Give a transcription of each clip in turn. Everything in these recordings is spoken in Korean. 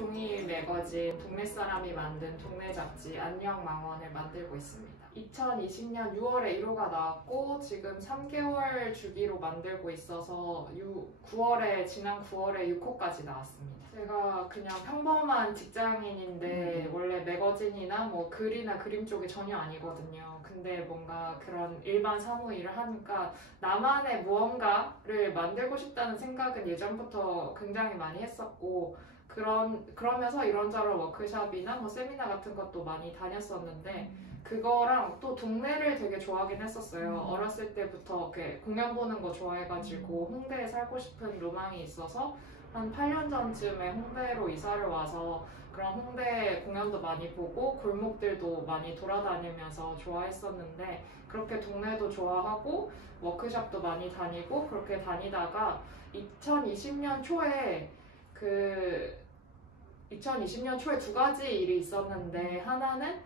종이 매거진 동네 사람이 만든 동네 잡지 안녕 망원을 만들고 있습니다. 2020년 6월에 1호가 나왔고 지금 3개월 주기로 만들고 있어서 지난 9월에 6호까지 나왔습니다. 제가 그냥 평범한 직장인인데 원래 매거진이나 뭐 글이나 그림 쪽이 전혀 아니거든요. 근데 뭔가 그런 일반 사무 일을 하니까 나만의 무언가를 만들고 싶다는 생각은 예전부터 굉장히 많이 했었고 그러면서 이런저런 워크숍이나 뭐 세미나 같은 것도 많이 다녔었는데 그거랑 또 동네를 되게 좋아하긴 했었어요. 어렸을 때부터 이렇게 공연 보는 거 좋아해가지고 홍대에 살고 싶은 로망이 있어서 한 8년 전쯤에 홍대로 이사를 와서 그런 홍대 공연도 많이 보고 골목들도 많이 돌아다니면서 좋아했었는데 그렇게 동네도 좋아하고 워크숍도 많이 다니고 그렇게 다니다가 2020년 초에 2020년 초에 두 가지 일이 있었는데 하나는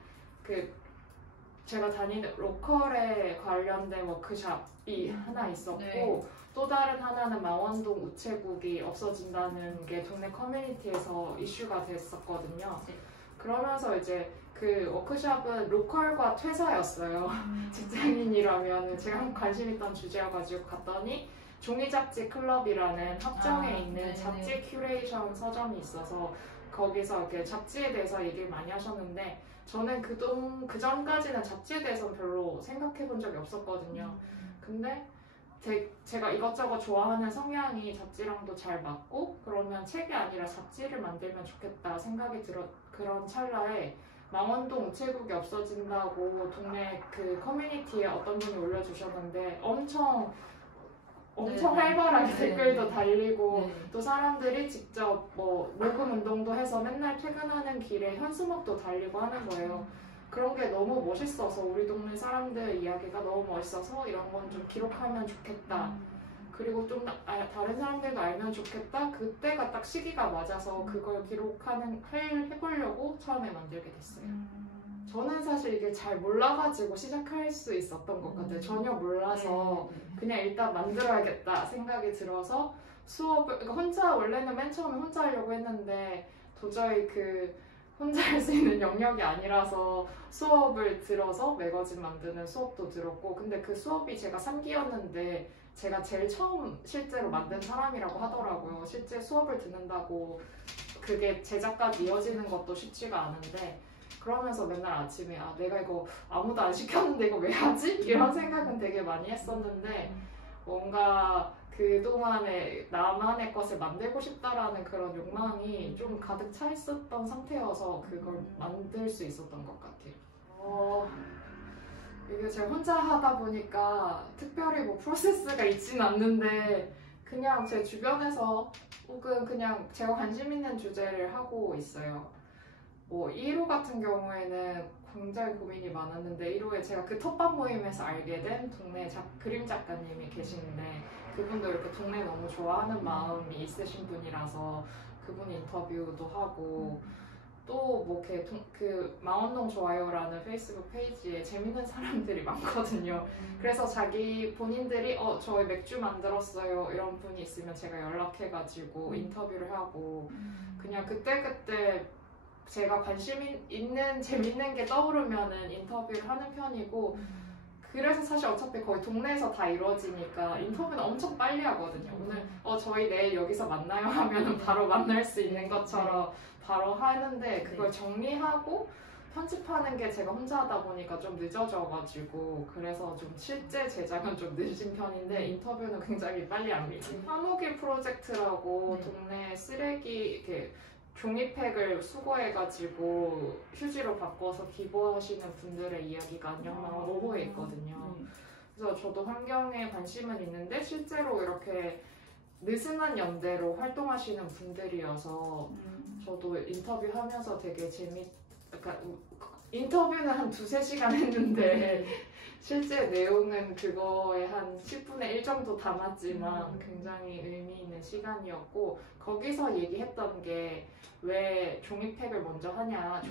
제가 다니는 로컬에 관련된 워크숍이 하나 있었고 네. 또 다른 하나는 망원동 우체국이 없어진다는 게 동네 커뮤니티에서 이슈가 됐었거든요. 네. 그러면서 이제 그 워크숍은 로컬과 퇴사였어요. 직장인이라면 제가 관심 있던 주제여가지고 갔더니 종이잡지 클럽이라는 합정에 있는 잡지 큐레이션 서점이 있어서 거기서 이렇게 잡지에 대해서 얘기를 많이 하셨는데 저는 그 전까지는 잡지에 대해서는 별로 생각해 본 적이 없었거든요. 근데 제가 이것저것 좋아하는 성향이 잡지랑도 잘 맞고 그러면 책이 아니라 잡지를 만들면 좋겠다 생각이 그런 찰나에 망원동 우체국이 없어진다고 동네 그 커뮤니티에 어떤 분이 올려주셨는데 엄청 활발하게 댓글도 달리고 또 사람들이 직접 뭐 녹음 운동도 해서 맨날 퇴근하는 길에 현수막도 달리고 하는 거예요. 그런 게 너무 멋있어서 우리 동네 사람들 이야기가 너무 멋있어서 이런 건 좀 기록하면 좋겠다. 그리고 좀 다른 사람들도 알면 좋겠다. 그때가 딱 시기가 맞아서 그걸 해보려고 처음에 만들게 됐어요. 저는 사실 이게 잘 몰라가지고 시작할 수 있었던 것 같아요. 전혀 몰라서 그냥 일단 만들어야겠다 생각이 들어서 그러니까 원래는 맨 처음에 혼자 하려고 했는데 도저히 혼자 할 수 있는 영역이 아니라서 수업을 들어서 매거진 만드는 수업도 들었고 근데 그 수업이 제가 3기였는데 제가 제일 처음 실제로 만든 사람이라고 하더라고요. 실제 수업을 듣는다고 그게 제작까지 이어지는 것도 쉽지가 않은데 그러면서 맨날 아침에 내가 이거 아무도 안 시켰는데 이거 왜 하지? 이런 생각은 되게 많이 했었는데 뭔가 그동안에 나만의 것을 만들고 싶다라는 그런 욕망이 좀 가득 차 있었던 상태여서 그걸 만들 수 있었던 것 같아요. 이게 제가 혼자 하다 보니까 특별히 뭐 프로세스가 있진 않는데 그냥 제 주변에서 혹은 그냥 제가 관심 있는 주제를 하고 있어요. 뭐 1호 같은 경우에는 굉장히 고민이 많았는데 1호에 제가 그 텃밭 모임에서 알게 된 동네 그림 작가님이 계시는데 그분도 이렇게 동네 너무 좋아하는 마음이 있으신 분이라서 그분 인터뷰도 하고 또 뭐 그 망원동 좋아요라는 페이스북 페이지에 재밌는 사람들이 많거든요. 그래서 본인들이 저희 맥주 만들었어요 이런 분이 있으면 제가 연락해가지고 인터뷰를 하고 그냥 그때그때 제가 관심 있는 재밌는 게 떠오르면은 인터뷰를 하는 편이고 그래서 사실 어차피 거의 동네에서 다 이루어지니까 인터뷰는 엄청 빨리 하거든요. 오늘 저희 내일 여기서 만나요 하면은 바로 만날 수 있는 것처럼 바로 하는데 그걸 정리하고 편집하는 게 제가 혼자 하다 보니까 좀 늦어져가지고 그래서 좀 실제 제작은 좀 늦은 편인데 인터뷰는 굉장히 빨리 합니다. 화목일 프로젝트라고 동네 쓰레기 종이팩을 수거해가지고 휴지로 바꿔서 기부하시는 분들의 이야기가 안녕망원 5호에 있거든요. 그래서 저도 환경에 관심은 있는데 실제로 이렇게 느슨한 연대로 활동하시는 분들이어서 저도 인터뷰하면서 되게 그러니까 인터뷰는 한 2-3시간 했는데 실제 내용은 그거에 한 10분의 1 정도 담았지만 굉장히 의미 있는 시간이었고 거기서 얘기했던 게 왜 종이팩을 먼저 하냐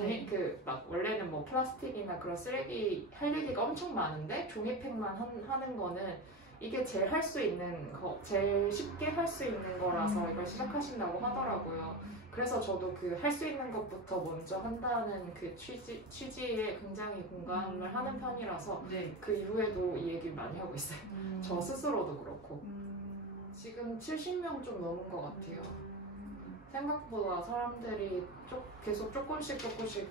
원래는 뭐 플라스틱이나 그런 쓰레기 할 얘기가 엄청 많은데 종이팩만 하는 거는 이게 제일 할 수 있는 거, 제일 쉽게 할 수 있는 거라서 이걸 시작하신다고 하더라고요. 그래서 저도 그 할 수 있는 것부터 먼저 한다는 그 취지에 굉장히 공감을 하는 편이라서 네. 그 이후에도 이 얘기를 많이 하고 있어요. 저 스스로도 그렇고. 지금 70명 좀 넘은 것 같아요. 생각보다 사람들이 계속 조금씩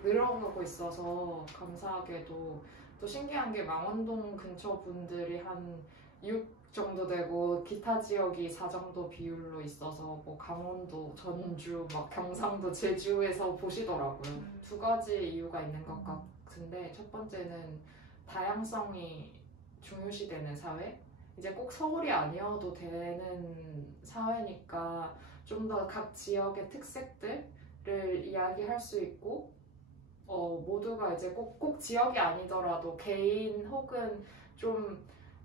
늘어가고 있어서 감사하게도 또 신기한 게 망원동 근처 분들이 한 6 정도 되고 기타 지역이 4 정도 비율로 있어서 뭐 강원도, 전주, 막 경상도, 제주에서 보시더라고요. 2가지 이유가 있는 것 같은데 첫 번째는 다양성이 중요시되는 사회? 이제 꼭 서울이 아니어도 되는 사회니까 좀 더 각 지역의 특색들을 이야기할 수 있고 모두가 이제 꼭 지역이 아니더라도 개인 혹은 좀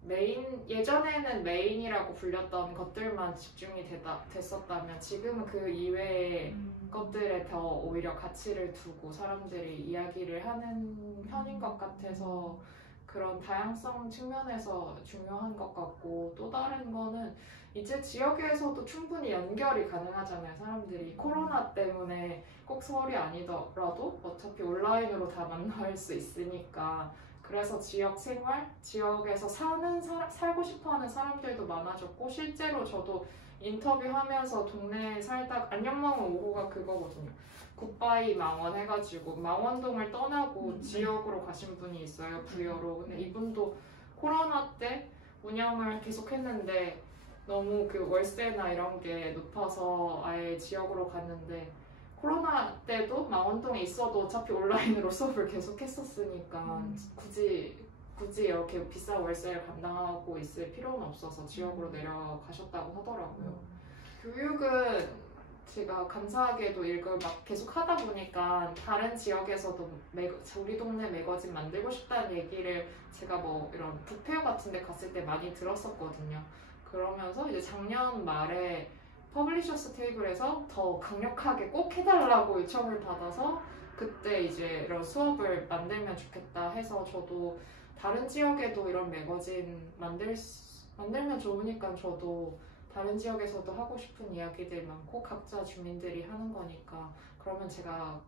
예전에는 메인이라고 불렸던 것들만 집중이 됐었다면 지금은 그 이외의 것들에 더 오히려 가치를 두고 사람들이 이야기를 하는 편인 것 같아서 그런 다양성 측면에서 중요한 것 같고 또 다른 거는 이제 지역에서도 충분히 연결이 가능하잖아요. 사람들이 코로나 때문에 꼭 서울이 아니더라도 어차피 온라인으로 다 만날 수 있으니까 그래서 지역 생활, 지역에서 살고 싶어하는 사람들도 많아졌고 실제로 저도 인터뷰하면서 동네에 살다가 안녕망원 5호가 그거거든요. 굿바이 망원 해가지고 망원동을 떠나고 지역으로 가신 분이 있어요. 부여로. 근데 이분도 코로나 때 운영을 계속 했는데 너무 그 월세나 이런 게 높아서 아예 지역으로 갔는데 코로나 때도 망원동에 있어도 어차피 온라인으로 수업을 계속 했었으니까 굳이 이렇게 비싼 월세를 감당하고 있을 필요는 없어서 지역으로 내려가셨다고 하더라고요. 교육은 제가 감사하게도 이걸 막 계속 하다 보니까 다른 지역에서도 우리 동네 매거진 만들고 싶다는 얘기를 제가 뭐 이런 북페어 같은 데 갔을 때 많이 들었었거든요. 그러면서 이제 작년 말에 퍼블리셔스 테이블에서 더 강력하게 꼭 해달라고 요청을 받아서 그때 이제 이런 수업을 만들면 좋겠다 해서 저도 다른 지역에도 이런 매거진 만들면 좋으니까 저도 다른 지역에서도 하고 싶은 이야기들 많고 각자 주민들이 하는 거니까 그러면 제가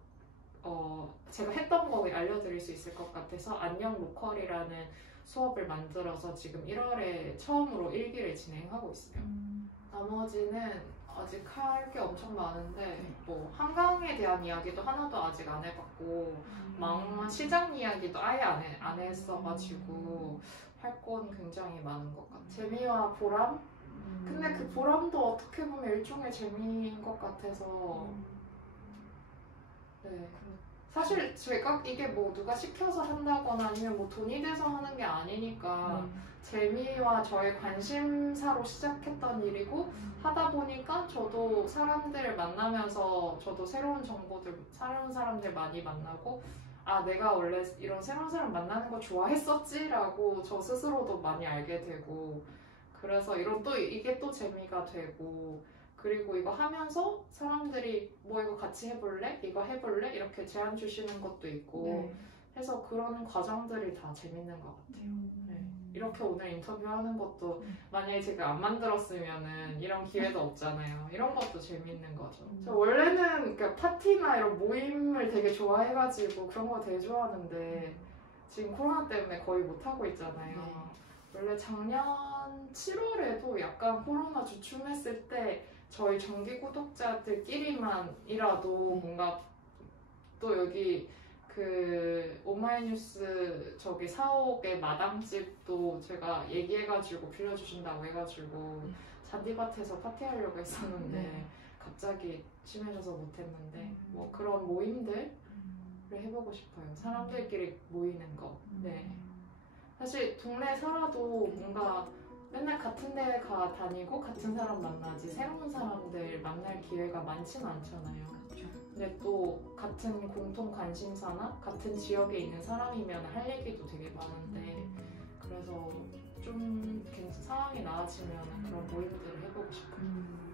했던 거 알려드릴 수 있을 것 같아서 안녕 로컬이라는 수업을 만들어서 지금 1월에 처음으로 1기를 진행하고 있어요. 나머지는 아직 할 게 엄청 많은데 뭐 한강에 대한 이야기도 하나도 아직 안 해봤고 시장 이야기도 아예 안 했어가지고 할 건 굉장히 많은 것 같아요. 재미와 보람? 근데 그 보람도 어떻게 보면 일종의 재미인 것 같아서 네. 사실 제가 이게 뭐 누가 시켜서 한다거나 아니면 뭐 돈이 돼서 하는 게 아니니까 재미와 저의 관심사로 시작했던 일이고 하다 보니까 저도 사람들을 만나면서 저도 새로운 정보들, 새로운 사람들 많이 만나고 아 내가 원래 이런 새로운 사람 만나는 거 좋아했었지 라고 저 스스로도 많이 알게 되고 그래서 이게 또 재미가 되고 그리고 이거 하면서 사람들이 뭐 이거 같이 해볼래? 이거 해볼래? 이렇게 제안 주시는 것도 있고 해서 그런 과정들이 다 재밌는 것 같아요. 네. 이렇게 오늘 인터뷰하는 것도 만약에 제가 안 만들었으면은 이런 기회도 없잖아요. 이런 것도 재밌는 거죠. 저 원래는 그러니까 파티나 이런 모임을 되게 좋아해가지고 그런 거 되게 좋아하는데 지금 코로나 때문에 거의 못 하고 있잖아요. 원래 작년 7월에도 약간 코로나 주춤했을 때 저희 정기 구독자들끼리만이라도 뭔가 또 여기 그 오마이뉴스 저기 사옥의 마당집도 제가 얘기해가지고 빌려주신다고 해가지고 잔디밭에서 파티하려고 했었는데 갑자기 심해져서 못했는데 뭐 그런 모임들을 해보고 싶어요. 사람들끼리 모이는 거. 네. 사실 동네에 살아도 뭔가 맨날 같은 데 다니고 같은 사람 만나지 새로운 사람들 만날 기회가 많지는 않잖아요. 근데 또 같은 공통 관심사나 같은 지역에 있는 사람이면 할 얘기도 되게 많은데 그래서 좀 상황이 나아지면 그런 모임들을 해보고 싶어요.